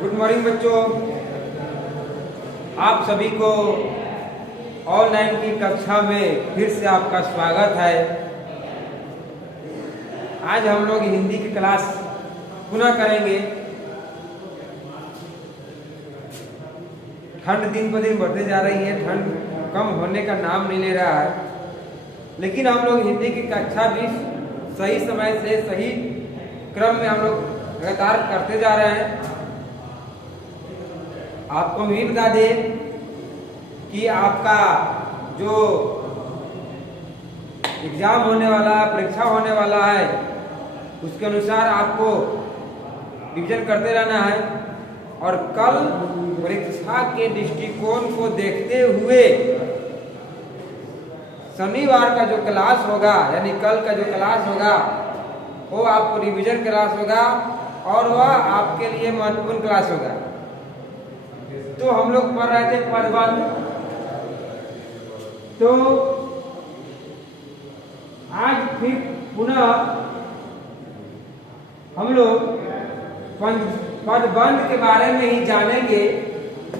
Good morning बच्चों, आप सभी को ऑनलाइन की कक्षा में फिर से आपका स्वागत है। आज हम लोग हिंदी की क्लास पुनः करेंगे। ठंड दिन पर दिन बढ़ते जा रही है, ठंड कम होने का नाम नहीं ले रहा है, लेकिन हम लोग हिंदी की कक्षा भी सही समय से सही क्रम में हम लोग लगातार करते जा रहे हैं। आपको भी बता दें कि आपका जो एग्जाम होने वाला है, परीक्षा होने वाला है, उसके अनुसार आपको रिवीजन करते रहना है। और कल परीक्षा के दृष्टिकोण को देखते हुए शनिवार का जो क्लास होगा, यानी कल का जो क्लास होगा, वो आपको रिवीजन क्लास होगा और वह आपके लिए महत्वपूर्ण क्लास होगा। तो हम लोग पढ़ रहे थे पदबंध। तो आज फिर पुनः हम लोग पदबंध के बारे में ही जानेंगे,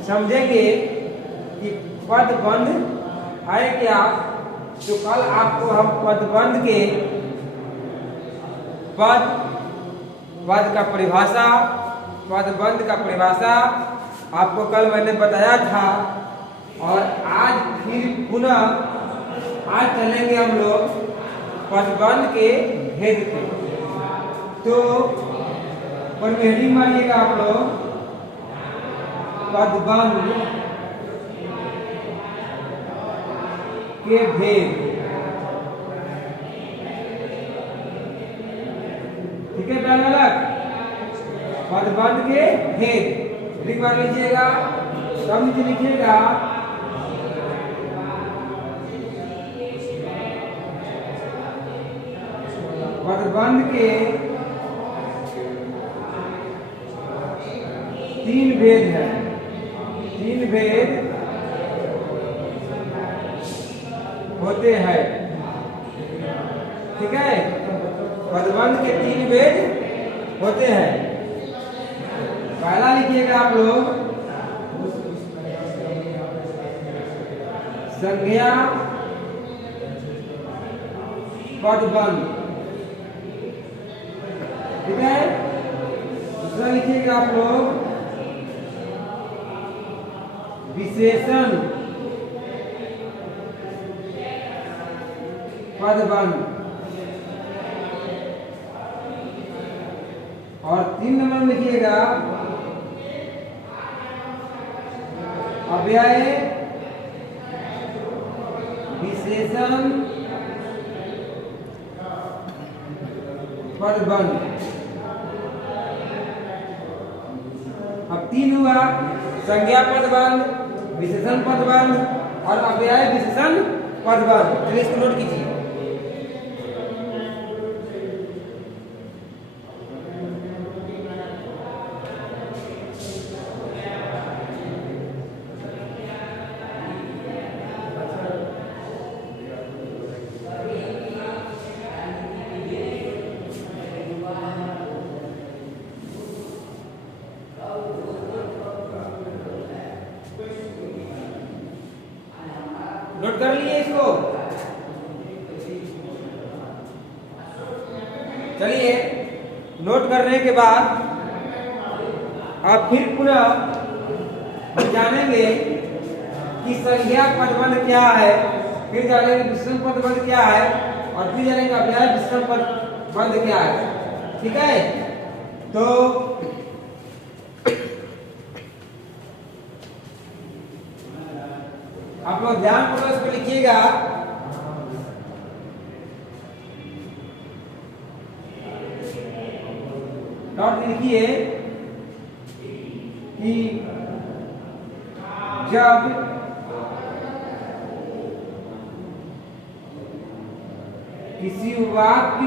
समझेंगे कि पदबंध है क्या। तो कल आपको हम पदबंध के पद का परिभाषा, पदबंध का परिभाषा आपको कल मैंने बताया था। और आज फिर पुनः आज चलेंगे हम लोग पदबंध के भेद पे। तो हेडिंग मानिएगा आप लोग, पदबंध के भेद। ठीक है, पहला पदबंध के भेद लिख कर लीजिएगा, सब नीचे लिखिएगा। पदबंध के 3 भेद हैं, 3 भेद होते हैं। ठीक है, पदबंध के 3 भेद होते हैं। पहला लिखिएगा आप लोग, संज्ञा पदबंध। ठीक है, दूसरा लिखिएगा आप लोग, विशेषण पदबंध। और 3 नंबर में लिखिएगा अव्यय विशेषण पदबंध। अब 3 हुआ, संज्ञा पदबंध, विशेषण पदबंध और अव्यय विशेषण पदबंध। तो इसको नोट कीजिए। नोट कर लिए इसको। चलिए, नोट करने के बाद अब फिर पुनः हम जानेंगे कि संज्ञा पदबंध क्या है, फिर जानेंगे विशेषण पदबंध क्या है, और फिर जानेंगे अव्यय विशेषण पदबंध क्या है। ठीक है, तो आप लोग ध्यानपूर्वक इसको लिखिएगा। नोट लिखिए कि जब किसी वाक्य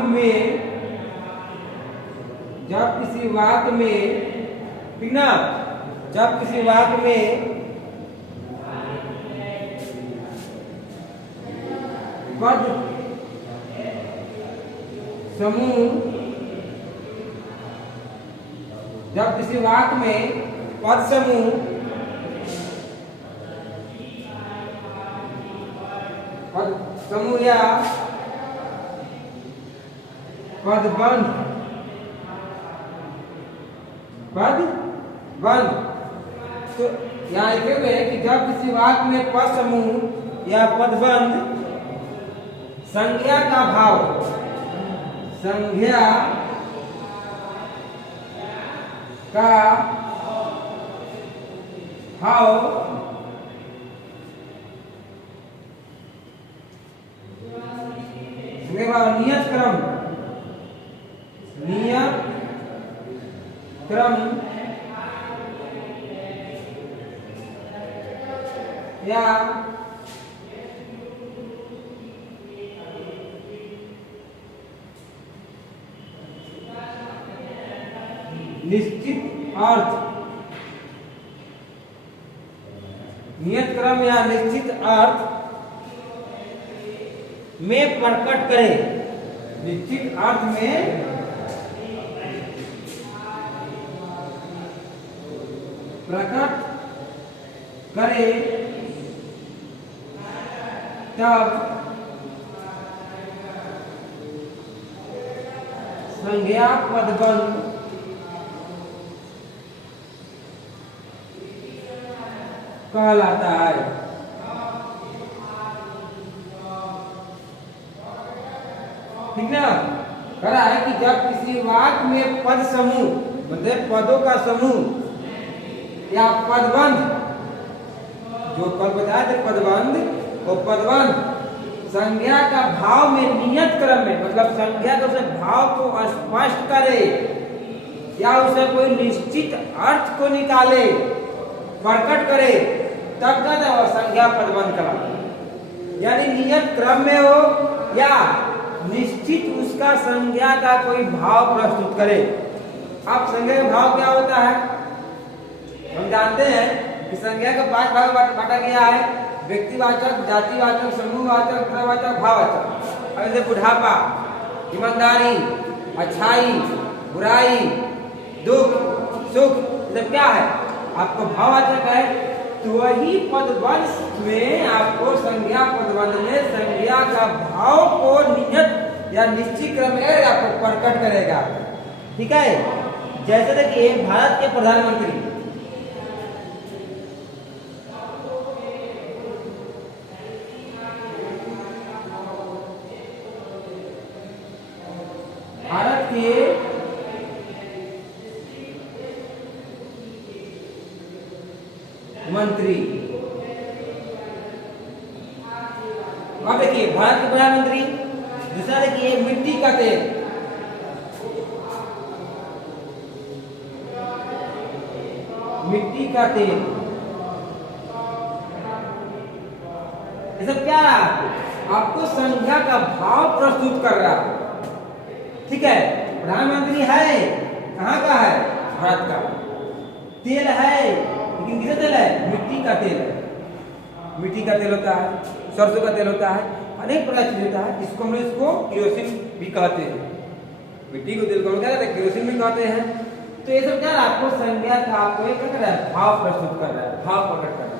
में, ठीक ना, जब किसी वाक्य में पद समूह, जब किसी वाक्य में पद समूह या पदबंध तो यहाँ लिखे हुए हैं कि जब किसी वाक्य में पद समूह या पदबंध संज्ञा का भाव संज्ञा नियत क्रम या निश्चित अर्थ नियत क्रम या निश्चित अर्थ में प्रकट करे निश्चित अर्थ में प्रकट करे तब संज्ञा पदबंध कहलाता है। ठीक ना, कह रहा है कि जब किसी वाक्य में पद समूह मतलब पदों का समूह या पदबंध जो कल बताया थे पदबंध वो पदबंध संज्ञा का भाव में नियत क्रम में मतलब संज्ञा के उसे भाव को स्पष्ट करे या उसे कोई निश्चित अर्थ को निकाले प्रकट करे तब कहते हैं संज्ञा पदबंध कहलाता यानी नियत क्रम में हो या निश्चित उसका संज्ञा का कोई भाव प्रस्तुत करे। अब संज्ञा का भाव क्या होता है हम जानते हैं कि संज्ञा का 5 भाग बांटा गया है व्यक्तिवाचक जातिवाचक समूहवाचक प्रवाचक भाववाचक। अब जैसे बुढ़ापा ईमानदारी अच्छाई बुराई दुख सुख मतलब क्या है आपको भाववाचक है तो वही पदबंध में आपको संज्ञा पदबंध में संज्ञा का भाव को नियत या निश्चित क्रम में आपको प्रकट करेगा। ठीक है, जैसे देखिए भारत के प्रधानमंत्री भारत के मंत्री अब देखिए भारत के प्रधानमंत्री दूसरा देखिए मिट्टी का तेल मिट्टी का तेल ये सब क्या है आपको संज्ञा का भाव प्रस्तुत कर रहा है। ठीक है, प्रधानमंत्री है कहाँ का है भारत का तेल है लेकिन किसका तेल है मिट्टी का तेल है मिट्टी का तेल होता है सरसों का तेल होता है अनेक प्रकार चीज होता है इसको हम इसको केरोसिन भी कहते हैं मिट्टी को तेल को हम क्या कहते हैं केरोसिन भी कहते हैं। तो ये सब क्या आपको संज्ञा का आपको क्या कर रहा है भाव प्रस्तुत कर रहा है भाव प्रकट कर रहा है।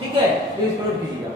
ठीक है, तो इसको नोट कीजिएगा।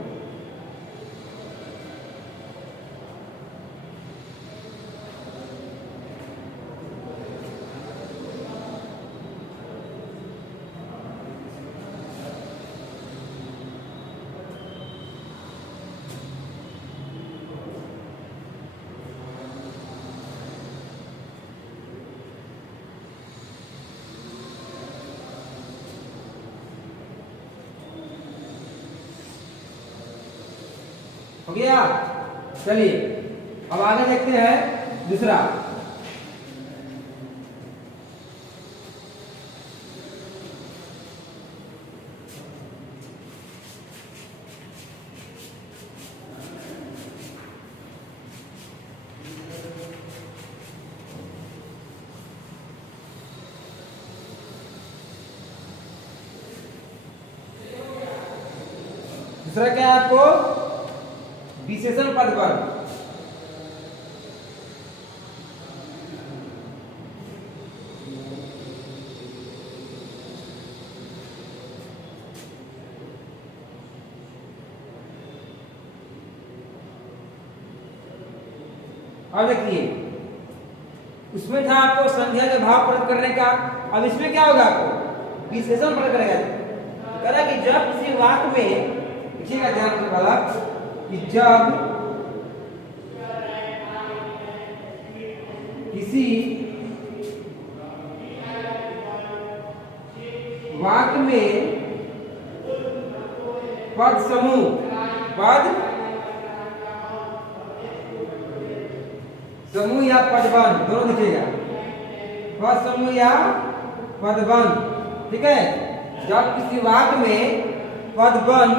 हो गया, चलिए अब आगे देखते हैं दूसरा। दूसरा क्या है आपको विशेषण पदबंध। अब देखिए, उसमें था आपको संख्या के भाव प्रकट करने का, अब इसमें क्या होगा आपको विशेषण प्रकट करेगा। कह रहा कि जब किसी वाक्य में, देखिएगा ध्यान से वाला, कि जब किसी वाक्य में पद समूह या पदबंध दोनों लिखिएगा, पद समूह या पदबंध, ठीक है। जब किसी वाक्य में पदबंध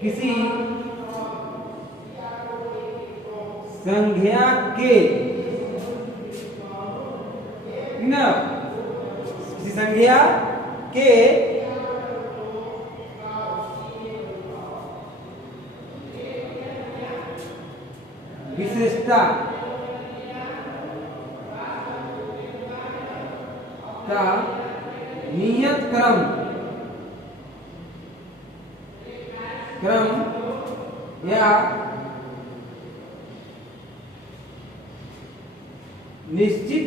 किसी संज्ञा के किसी संज्ञा के विशेषता का नियत क्रम या निश्चित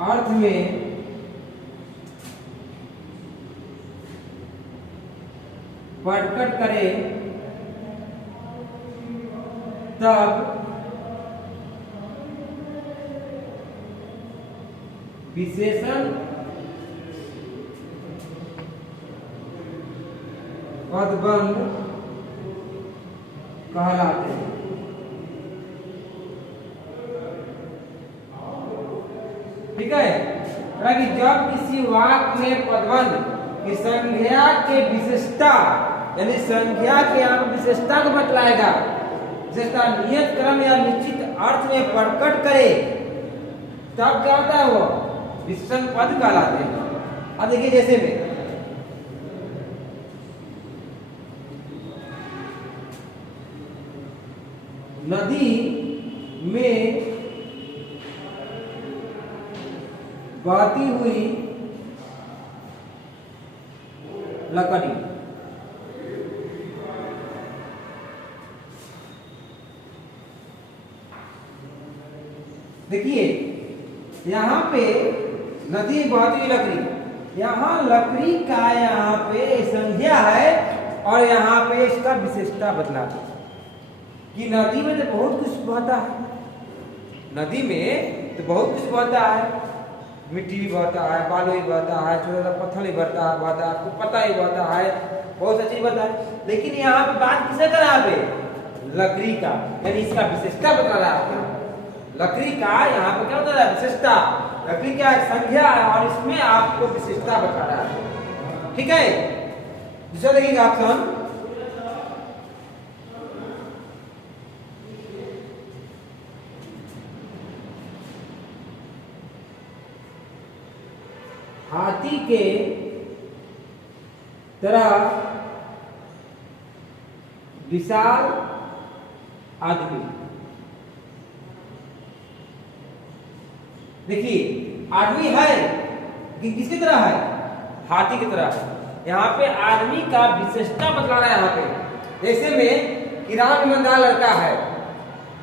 अर्थ में प्रकट करे तब विशेषण पदबंध कहलाते हैं। ठीक है, कि जब किसी वाक्य में पदबंध की संज्ञा के विशेषता, यानी संज्ञा के आप विशेषता को बतलाएगा, विशेषता नियत क्रम या निश्चित अर्थ में प्रकट करे, तब क्या होता है वो विशेषण पद कहलाते हैं। अब देखिए, जैसे में नदी में बहती हुई लकड़ी, देखिए यहाँ पे नदी में बहती हुई लकड़ी, यहाँ लकड़ी का यहाँ पे संज्ञा है और यहाँ पे इसका विशेषता बतलाती है कि नदी में तो बहुत कुछ बहता है, नदी में तो बहुत कुछ बहता है, मिट्टी भी बहता है, बालू भी बहता है, छोटा पत्थर भी बहता है, आपको पता ही बहता है, बहुत सा चीज बहता है। लेकिन यहाँ पे बात किसे कर रहा है, लकड़ी का, यानी इसका विशेषता बता रहा है। लकड़ी का यहाँ पे क्या बता रहा है, विशेषता। लकड़ी क्या एक संख्या है और इसमें आपको विशेषता बता रहा है। ठीक है, दूसरा देखिएगा ऑप्शन, हाथी के तरह विशाल आदमी। देखिए आदमी है कि किसकी तरह है, हाथी की तरह है। यहाँ पे आदमी का विशेषता बतला रहा है। यहाँ पे जैसे में कि राम ईमानदार लड़का है,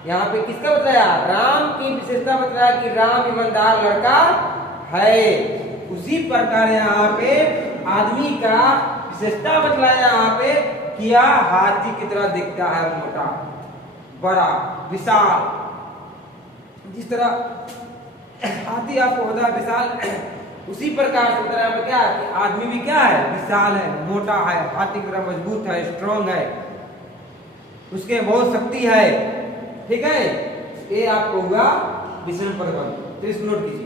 यहाँ पे किसका बताया, राम की विशेषता बताया कि राम ईमानदार लड़का है। उसी प्रकार यहाँ पे आदमी का विशेषता बतलाया यहाँ पे किया, हाथी की तरह दिखता है, मोटा बड़ा विशाल। जिस तरह हाथी आपको होता है विशाल, उसी प्रकार से तरह में क्या कि आदमी भी क्या है, विशाल है, मोटा है, हाथी की तरह मजबूत है, स्ट्रांग है, उसके बहुत शक्ति है। ठीक है, ये आपको हुआ विशेषण पदबंध। तो इसको नोट कीजिए।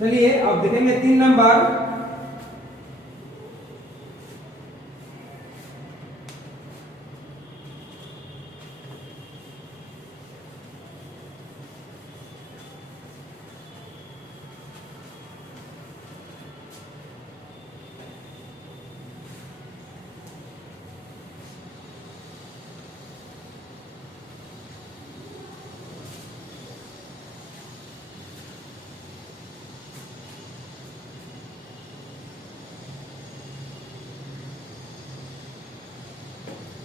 चलिए अब देखेंगे 3 नंबर।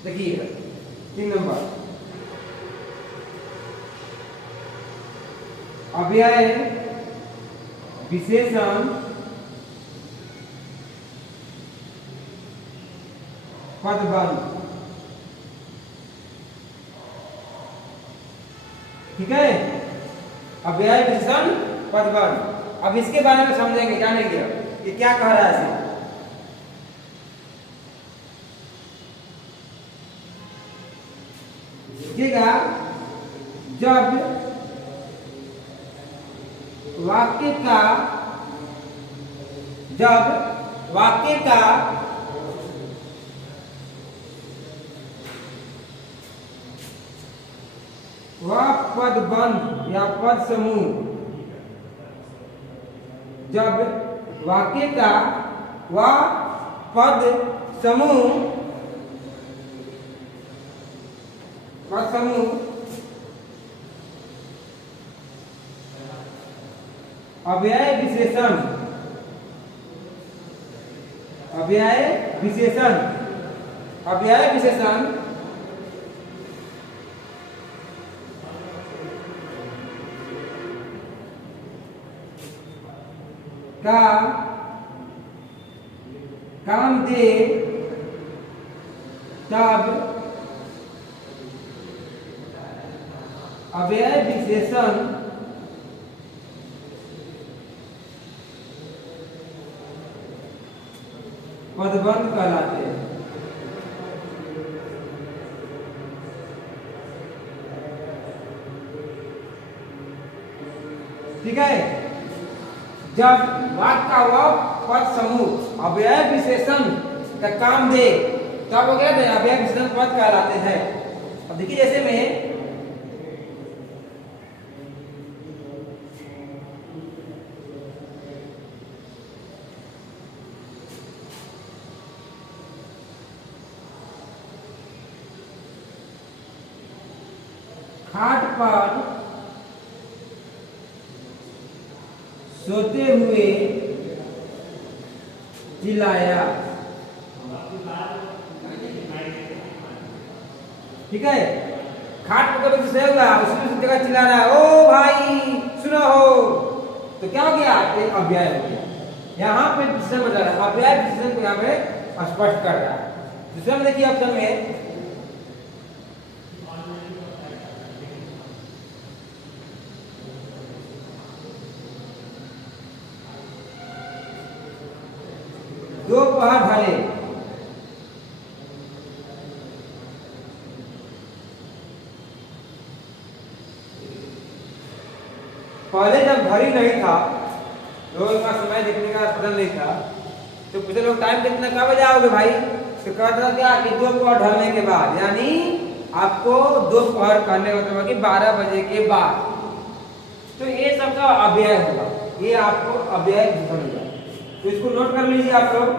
देखिए 3 नंबर अव्यय विशेषण पदबंध। ठीक है, अव्यय विशेषण पदबंध। अब इसके बारे में समझेंगे, जानेंगे कि क्या कह रहा है इसे। देखिएगा, जब वाक्य का वह पदबंध या पद समूह, जब वाक्य का वह पद समूह अव्यय विशेषण का काम दे, तब अव्यय विशेषण पदबंध कहलाते हैं। ठीक है, जब वाक्य का वह पद समूह अव्यय विशेषण का काम दे, तब वो क्या अव्यय विशेषण पद कहलाते हैं। अब देखिए, जैसे में खाट पर सोते हुए चिल्लाया। ठीक है, खाट पर कभी सोया हुआ, उसमें जगह चिल्ला रहा है, ओ भाई सुनो हो, तो क्या हो गया, एक अव्यय हो गया। यहाँ पे विशेषण बता रहा है, अव्यय विशेषण को यहाँ पे स्पष्ट कर रहा है। दूसरा में देखिए ऑप्शन में, दोपहर ढले। पहले जब घड़ी नहीं था, रोज का समय देखने का साधन नहीं था, तो कुछ लोग टाइम कितना कब बजे आओगे भाई, तो कहता था क्या कि दोपहर ढलने के बाद, यानी आपको दोपहर करने का मतलब कि 12 बजे के बाद। तो ये सबका अव्यय होगा, ये आपको अव्यय होगा। तो इसको नोट कर लीजिए आप लोग,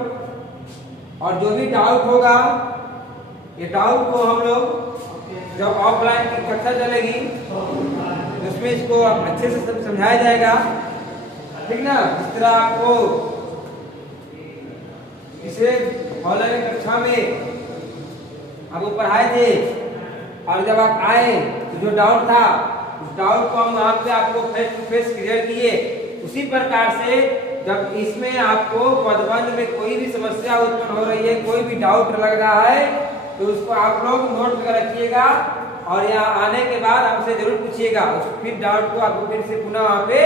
और जो भी डाउट होगा, ये डाउट को हम लोग जब ऑफलाइन की कक्षा चलेगी उसमें इसको अच्छे से समझाया जाएगा। ठीक ना, इस तरह आपको इसे ऑनलाइन कक्षा में आपको पढ़ाए थे, और जब आप आए तो जो डाउट था उस डाउट को हम वहाँ पे आपको फेस टू फेस क्लियर किए। उसी प्रकार से जब इसमें आपको पदबंध में कोई भी समस्या उत्पन्न हो रही है, कोई भी डाउट लग रहा है, तो उसको आप लोग नोट कर रखिएगा, और यहाँ आने के बाद हमसे जरूर पूछिएगा। फिर डाउट को आपको फिर से पुनः वहाँ पे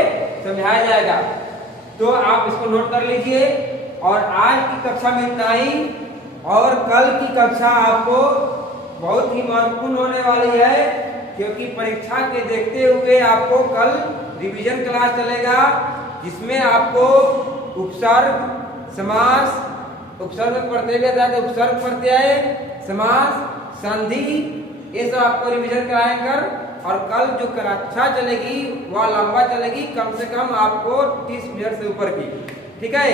समझाया जाएगा। तो आप इसको नोट कर लीजिए, और आज की कक्षा में इतना ही, और कल की कक्षा आपको बहुत ही महत्वपूर्ण होने वाली है, क्योंकि परीक्षा के देखते हुए आपको कल रिवीजन क्लास चलेगा, जिसमें आपको उपसर्ग, समास, उपसर्ग प्रत्यय, उपसर्ग प्रत्यय, समास, संधि, ये सब आपको रिवीजन कराएंगे। और कल जो कक्षा चलेगी वह लंबा चलेगी, कम से कम आपको 30 मिनट से ऊपर की। ठीक है।